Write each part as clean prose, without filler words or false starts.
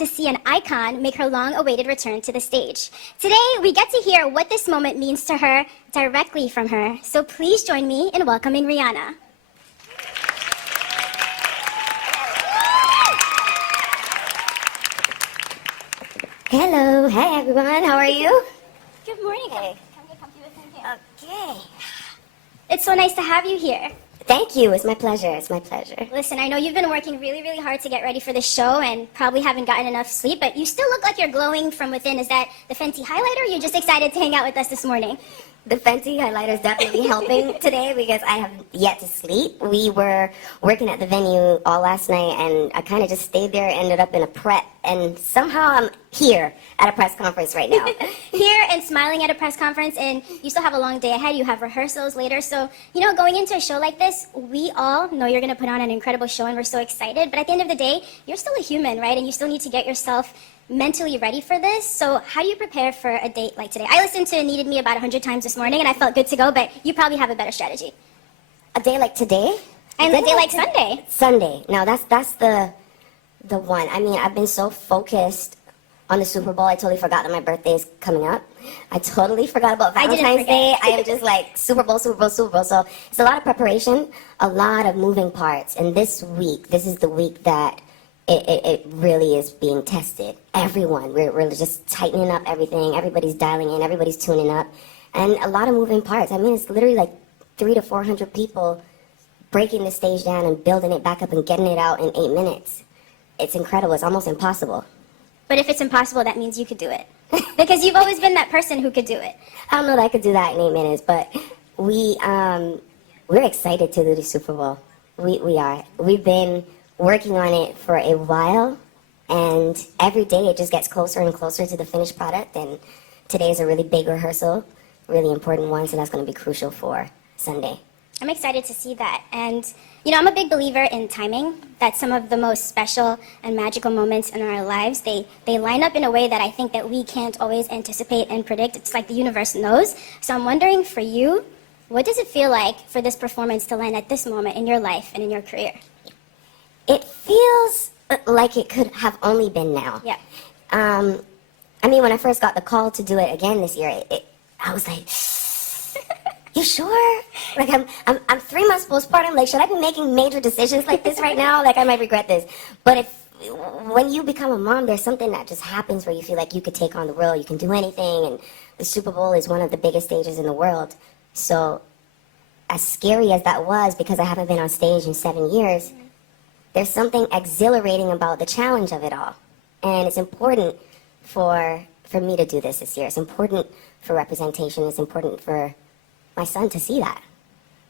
to see an icon make her long-awaited return to the stage. Today, we get to hear what this moment means to her directly from her. So please join me in welcoming Rihanna. Hello, hey everyone, how are you? Good morning. Hey. Come get comfy with me here. Okay. It's so nice to have you here. Thank you, it's my pleasure, it's my pleasure. Listen, I know you've been working really, really hard to get ready for this show and probably haven't gotten enough sleep, but you still look like you're glowing from within. Is that the Fenty highlighter, or you're just excited to hang out with us this morning? The Fenty highlighter is definitely helping today because I have yet to sleep. We were working at the venue all last night and I kind of just stayed there, ended up in a prep, and somehow I'm here at a press conference right now. Here and smiling at a press conference, and you still have a long day ahead. You have rehearsals later. So, you know, going into a show like this, we all know you're going to put on an incredible show and we're so excited. But at the end of the day, you're still a human, right? And you still need to get yourself mentally ready for this. So how do you prepare for a date like today? I listened to Needed Me about 100 times this morning and I felt good to go, but you probably have a better strategy. A day like today? And a day like Sunday. Sunday. Now that's the one. I mean, I've been so focused on the Super Bowl, I totally forgot that my birthday is coming up. I totally forgot about Valentine's Day. I am just like, Super Bowl, Super Bowl, Super Bowl. So it's a lot of preparation, a lot of moving parts. And this week, this is the week that it really is being tested. Everyone, we're just tightening up everything. Everybody's dialing in, everybody's tuning up. And a lot of moving parts. I mean, it's literally like 300 to 400 people breaking the stage down and building it back up and getting it out in 8 minutes. It's incredible. It's almost impossible. But if it's impossible, that means you could do it. Because you've always been that person who could do it. I don't know that I could do that in 8 minutes, but we're excited to do the Super Bowl. We are. We've been working on it for a while, and every day it just gets closer and closer to the finished product, and today is a really big rehearsal, really important one, so that's going to be crucial for Sunday. I'm excited to see that. And, you know, I'm a big believer in timing, that some of the most special and magical moments in our lives, they line up in a way that I think that we can't always anticipate and predict. It's like the universe knows. So I'm wondering, for you, what does it feel like for this performance to land at this moment in your life and in your career? It feels like it could have only been now. Yeah. I mean, when I first got the call to do it again this year, I was like, you sure? Like, I'm 3 months postpartum. Like, should I be making major decisions like this right now? Like, I might regret this. But when you become a mom, there's something that just happens where you feel like you could take on the world, you can do anything, and the Super Bowl is one of the biggest stages in the world. So, as scary as that was, because I haven't been on stage in 7 years, there's something exhilarating about the challenge of it all. And it's important for me to do this year. It's important for representation. It's important for my son to see that.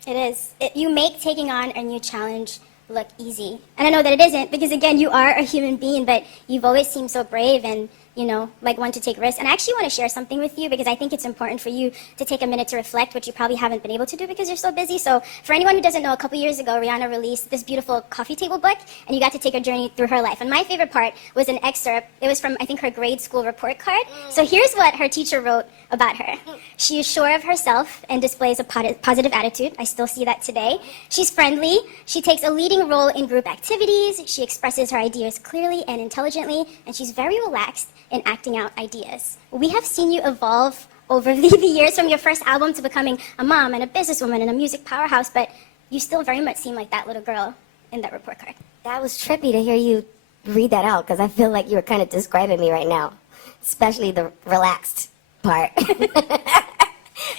It is. You make taking on a new challenge look easy. And I know that it isn't, because again, you are a human being, but you've always seemed so brave and, you know, like one to take risks. And I actually want to share something with you, because I think it's important for you to take a minute to reflect, which you probably haven't been able to do because you're so busy. So for anyone who doesn't know, a couple years ago, Rihanna released this beautiful coffee table book, and you got to take a journey through her life. And my favorite part was an excerpt. It was from, I think, her grade school report card. So here's what her teacher wrote about her. She is sure of herself and displays a positive attitude. I still see that today. She's friendly. She takes a leading role in group activities. She expresses her ideas clearly and intelligently, and she's very relaxed in acting out ideas. We have seen you evolve over the years, from your first album to becoming a mom and a businesswoman and a music powerhouse, but you still very much seem like that little girl in that report card. That was trippy to hear you read that out, because I feel like you were kind of describing me right now, especially the relaxed part.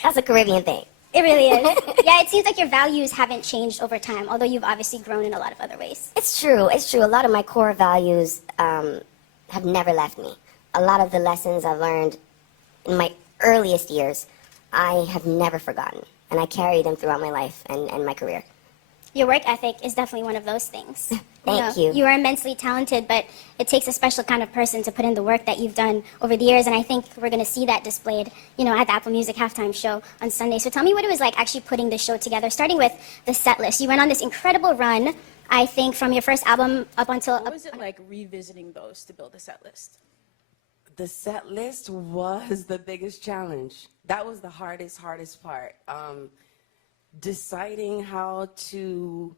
That's a Caribbean thing. It really is. Yeah, it seems like your values haven't changed over time, although you've obviously grown in a lot of other ways. It's true. It's true. A lot of my core values have never left me. A lot of the lessons I've learned in my earliest years, I have never forgotten. And I carry them throughout my life and my career. Your work ethic is definitely one of those things. Thank you. You are immensely talented, but it takes a special kind of person to put in the work that you've done over the years, and I think we're going to see that displayed, you know, at the Apple Music Halftime Show on Sunday. So tell me what it was like actually putting the show together, starting with the set list. You went on this incredible run, I think, from your first album up until... What was it like revisiting those to build a set list? The set list was the biggest challenge. That was the hardest part. Deciding how to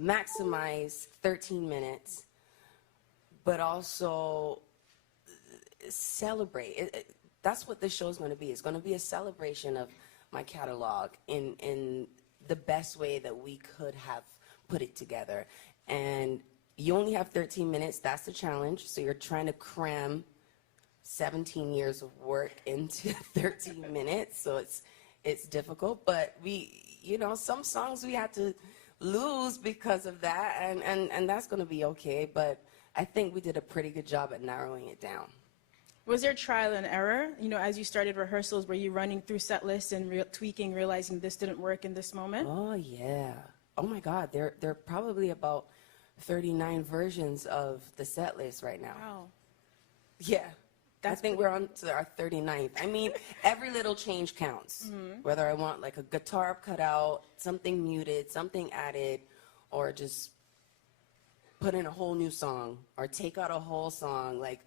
maximize 13 minutes, but also celebrate. That's what this show is going to be. It's going to be a celebration of my catalog in the best way that we could have put it together. And you only have 13 minutes. That's the challenge. So you're trying to cram 17 years of work into 13 minutes. So it's difficult. But some songs we had to lose because of that, and that's going to be okay. But I think we did a pretty good job at narrowing it down. Was there trial and error? As you started rehearsals, were you running through set lists and tweaking, realizing this didn't work in this moment? Oh, yeah. Oh, my God. There are probably about 39 versions of the set list right now. Wow. Yeah. I think we're on to our 39th. I mean, every little change counts. Whether I want like a guitar cut out, something muted, something added, or just put in a whole new song, or take out a whole song. Like,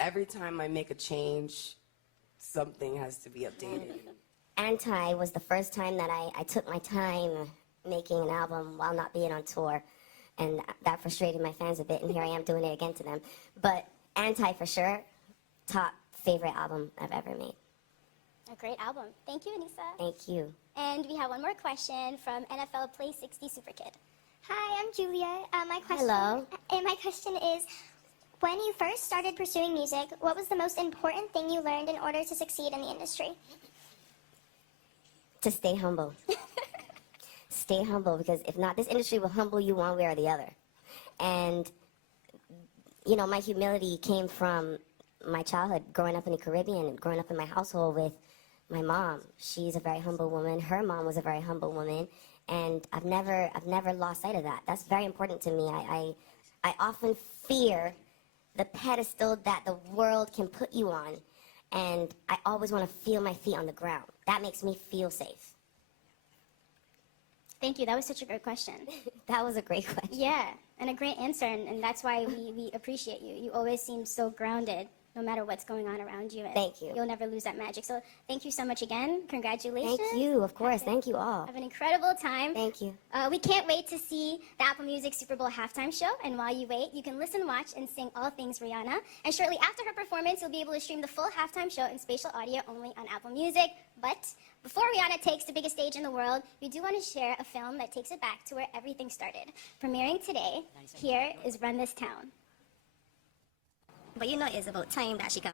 every time I make a change, something has to be updated. Anti was the first time that I took my time making an album while not being on tour. And that frustrated my fans a bit, and here I am doing it again to them. But Anti, for sure, top favorite album I've ever made. A great album. Thank you, Anissa. Thank you. And we have one more question from NFL Play 60 Super Kid. Hi, I'm Julia. My question. Hello. And my question is, when you first started pursuing music, what was the most important thing you learned in order to succeed in the industry? To stay humble. Stay humble, because if not, this industry will humble you one way or the other. And, my humility came from my childhood, growing up in the Caribbean, and growing up in my household with my mom. She's a very humble woman. Her mom was a very humble woman. And I've never lost sight of that. That's very important to me. I often fear the pedestal that the world can put you on, and I always want to feel my feet on the ground. That makes me feel safe. Thank you. That was such a great question. That was a great question. Yeah, and a great answer, and that's why we appreciate you. You always seem so grounded, no matter what's going on around you. And Thank you. You'll never lose that magic. So thank you so much again. Congratulations. Thank you, of course. Thank you all. Have an incredible time. Thank you. We can't wait to see the Apple Music Super Bowl halftime show. And while you wait, you can listen, watch, and sing all things Rihanna. And shortly after her performance, you'll be able to stream the full halftime show in spatial audio only on Apple Music. But before Rihanna takes the biggest stage in the world, we do want to share a film that takes it back to where everything started. Premiering today, here is Run This Town. But it's about time that she